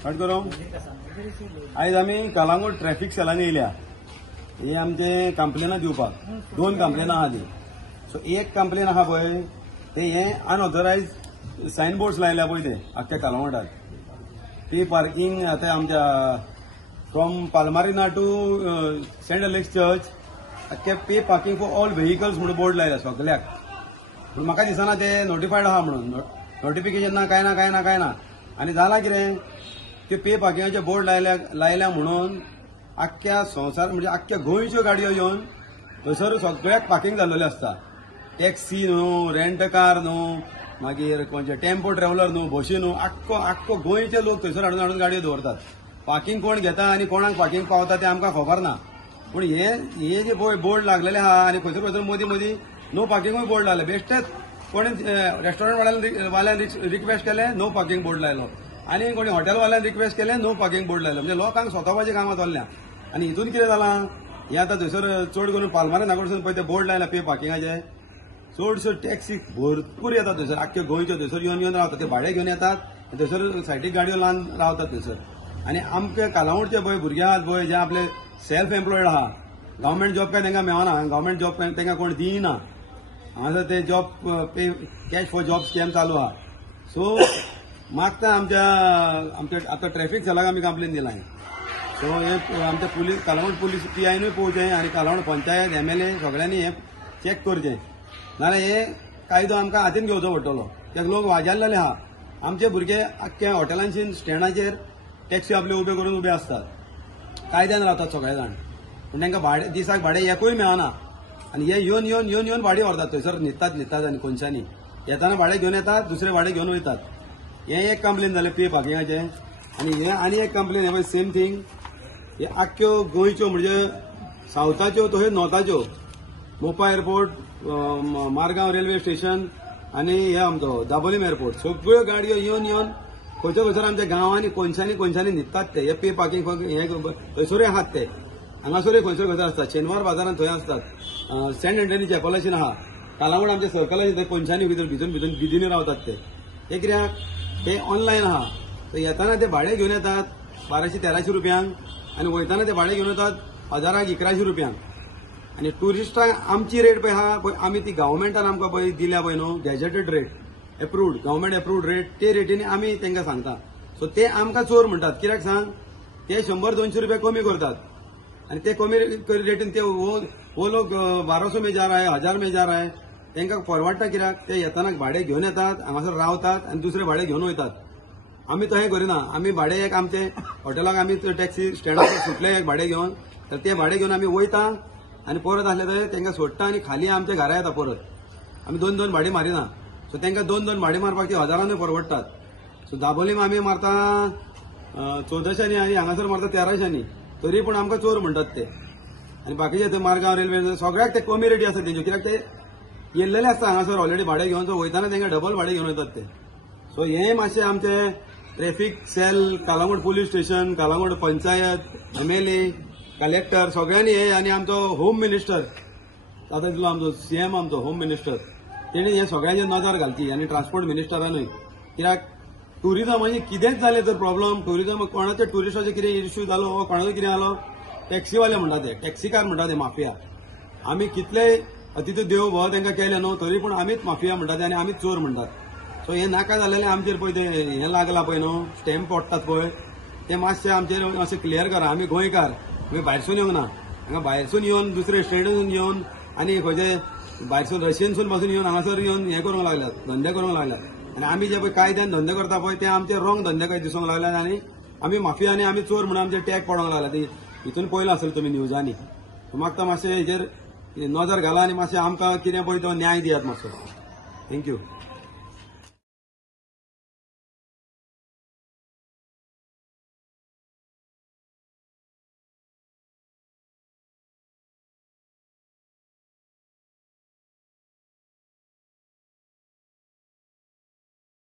Start करूं. आयज आमी कळंगूट ट्रॅफिक सेलांनी येयल्या. हे आमचे कंप्लेनां दिवपाक 2 कंप्लेनां आहा ती. सो एक कंप्लेन आहा पळय ते हे अनऑथरायज सायन बोर्ड्स लायल्या पळय ते आख्ख्या कळंगूटात. ती पार्किंग आतां आमच्या फ्रॉम पालमारीना टू सेंट एलेक्स चर्च आख्खे pay parking for all vehicles म्हणून बोर्ड लायला सगळ्याक. पूण म्हाका दिसना ते नोटिफायड आहा म्हणून. नोटिफिकेशन ना काय ना आनी जालां कितें ते पे पार्किंगाचे बोर्ड लायल्या म्हणून आख्ख्या संवसार म्हणजे आख्ख्या गोंयच्यो गाडयो येवन थंयसर सगळ्याक पार्किंग जाल्लेले आसता. टॅक्सी न्हू, रेंट कार न्हू, मागीर खंयचे टेम्पो ट्रॅव्हलर न्हू, बशी न्हू, आख्खो गोंयचे लोक थंयसर हाडून गाडयो दवरतात. पार्किंग कोण घेता आनी कोणाक पार्किंग पावता तें आमकां खबर ना. पूण हे जे बोर्ड लागलेले आहा आनी खंयसर मदीं नो पार्किंगूय बोर्ड लायले. बेश्टेच कोणी रेस्टॉरंट वाल्यान रिक्वेस्ट केले नो पार्किंग बोर्ड लायलो आनी कोणी हॉटेल वाल्यान रिक्वेस्ट केले नो पार्किंग बोर्ड लायलो. म्हणजे लोकांक स्वतापाचें कामां चल्ल्या. आनी हितून कितें जालां हे आतां थंयसर चड करून पालमारे नाकडसून पळय ते बोर्ड लायला पे पार्किंगाचे. चडश्यो टॅक्सी भरपूर येतात थंयसर आख्ख्यो गोंयच्यो. थंयसर येवन रावतात. ते भाडे घेवन येतात थंयसर सायडीक गाडयो लावन रावतात थंयसर. आनी आमचे कळंगूटचे पळय भुरगे आहात पळय जे आपले सेल्फ एम्प्लॉयड आहा, गव्हर्मेंट जॉब काय तांकां मेळना, गव्हर्मेंट जॉब तांकां कोण दिना. हांगासर ते job pay cash for job scam चालू आहा. सो मागता आमच्या आतां ट्रॅफिक सेलाक आमी कंप्लेन दिला. सो हे आमच्या पुलीस कळंगूट पुलीस PIनूय पळोवचें आनी कळंगूट पंचायत MLA सगळ्यांनी हे चॅक करचें. नाल्यार हे कायदो आमकां हातीन घेवचो पडटलो. ते लोक वाजाल्लेले आहा. आमचे भुरगे आख्ख्या हॉटेलांची स्टँडाचेर टॅक्सी आपले उबे आसतात. कायद्यान रावतात सगळे जाण. पूण तांकां दिसाक भाडें एकूय मेळना. आनी हे येवन भाडी व्हरतात थंयसर न्हिदतात आनी कोणशांनी येताना भाडें घेवन येतात, दुसरे भाडें घेवन वयतात. हे एक कंप्लेन जालें पे पार्किंगाचे. आनी हे आनी एक कंप्लेन हे पळय सेम थिंग. हे आख्ख्यो गोंयच्यो म्हणजे सावथाच्यो तशेंच नॉर्थाच्यो मोपा एअरपोर्ट, मारगांव रेल्वे स्टेशन आनी हे आमचो दाबोलीम एअरपोर्ट सगळ्यो गाडयो येवन खंयसर आमच्या गांवांनी कोणशांनी न्हिदतात. ते हे पे पार्किंग हे थंयसरूय आहात ते. हांगासरूय खंयसर आसतात. शेनवार बाजारांत थंय आसतात. सेंट एंटनी चॅपलाशीन आहा. कळंगूट आमच्या सर्कलाशीन थंय कोणशांनी भितून बिदीनी रावतात ते कित्याक ते ऑनलायन आहा. तर येताना ते भाडें घेवन येतात 1200-1300 रुपयांक आनी वयताना ते भाडें घेवन येतात 1000-1100 रुपयांक. आनी टुरिस्टांक आमची रेट पळय आहा पळय आमी ती गव्हर्मेंटान आमकां पळय दिल्या पळय न्हू gazetted rate approved government approved rate ते रेटीनी आमी तांकां सांगता. सो ते आमकां चोर म्हणटात. कित्याक सांग ते 100-200 रुपया कमी करतात आनी ते कमी रेटीन ते वो लोक 1200 में जा रहा है, 1000 में जा रहा है. तांकां परवडटा कित्याक ते येताना भाडें घेवन येतात, हांगासर रावतात आनी दुसरे भाडें घेवन वयतात. आमी तशें करिना. आमी भाडें एक आमचे हॉटेलाक आमी टॅक्सी स्टँडार सुटले एक भाडें घेवन तर ते भाडें घेवन आमी वयता आनी परत आसले थंय तांकां सोडटा आनी खाली आमच्या घरा येता परत. आमी 2 भाडीं मारिना. सो तांकां 2 भाडीं मारपाक ते 1000 परवडटात. सो दाबोलीम आमी मारता 1400 आनी हांगासर मारता 1300. तरी पूण आमकां चोर म्हणटात ते. आनी बाकीचे थंय मारगांव रेल्वे सगळ्याक ते कमी रेटी आसता तेंच्यो. कित्याक ते येयल्लेले आसता हांगासर ऑलरेडी भाडें घेवन. सो वयताना तांकां डबल भाडें घेवन वयतात ते. सो हे मातशें आमचे traffic cell, Calangute police station, Calangute panchayat, MLA, collector सगळ्यांनी हे आनी आमचो होम मिनिस्टर आतां दिलो आमचो CM आमचो होम मिनिस्टर तेणी हे सगळ्यांचेर नजर घालची आनी ट्रान्सपोर्ट मिनिस्टरानूय. कित्याक टुरिजम म्हणजे कितेंच जालें तर प्रॉब्लम टुरिजम कोणाच्या टुरिस्टाचो कितें इश्यू जालो कोणाचो कितें जालो टॅक्सीवाले म्हणटात ते टॅक्सीकार म्हणटात ते माफिया. आमी कितलेय तितून देव भोव तांकां केले न्हू तरी पूण आमीच माफिया म्हणटात आनी आमीच चोर म्हणटात. सो हे नाका जाल्लेलें आमचेर पळय ते हें लागलां पळय न्हू स्टॅम्प पडटात पळय ते मातशें आमचेर अशें क्लियर करा. आमी गोंयकार आमी भायरसून येवंक ना. हांगा भायरसून येवन दुसरे स्टेटासून येवन आनी खंयचे भायरसून रशियनसून पासून येवन हांगासर येवन हें करूंक लागल्यात धंदे करूंक लागल्यात. आनी आमी जे पळय कायद्यान धंदे करता पळय ते आमचे रॉंग धंदे कशे दिसूंक लागल्यात आनी आमी माफिया आनी आमी चोर म्हणून आमचे टॅग पडोंक लागला. ती हितून पळयलां आसतलें तुमी न्यूजांनी. म्हाका मातशें हेजेर नजर घाला आनी मातशें आमकां कितें पळय तो न्याय दियात मातसो. थँक्यू.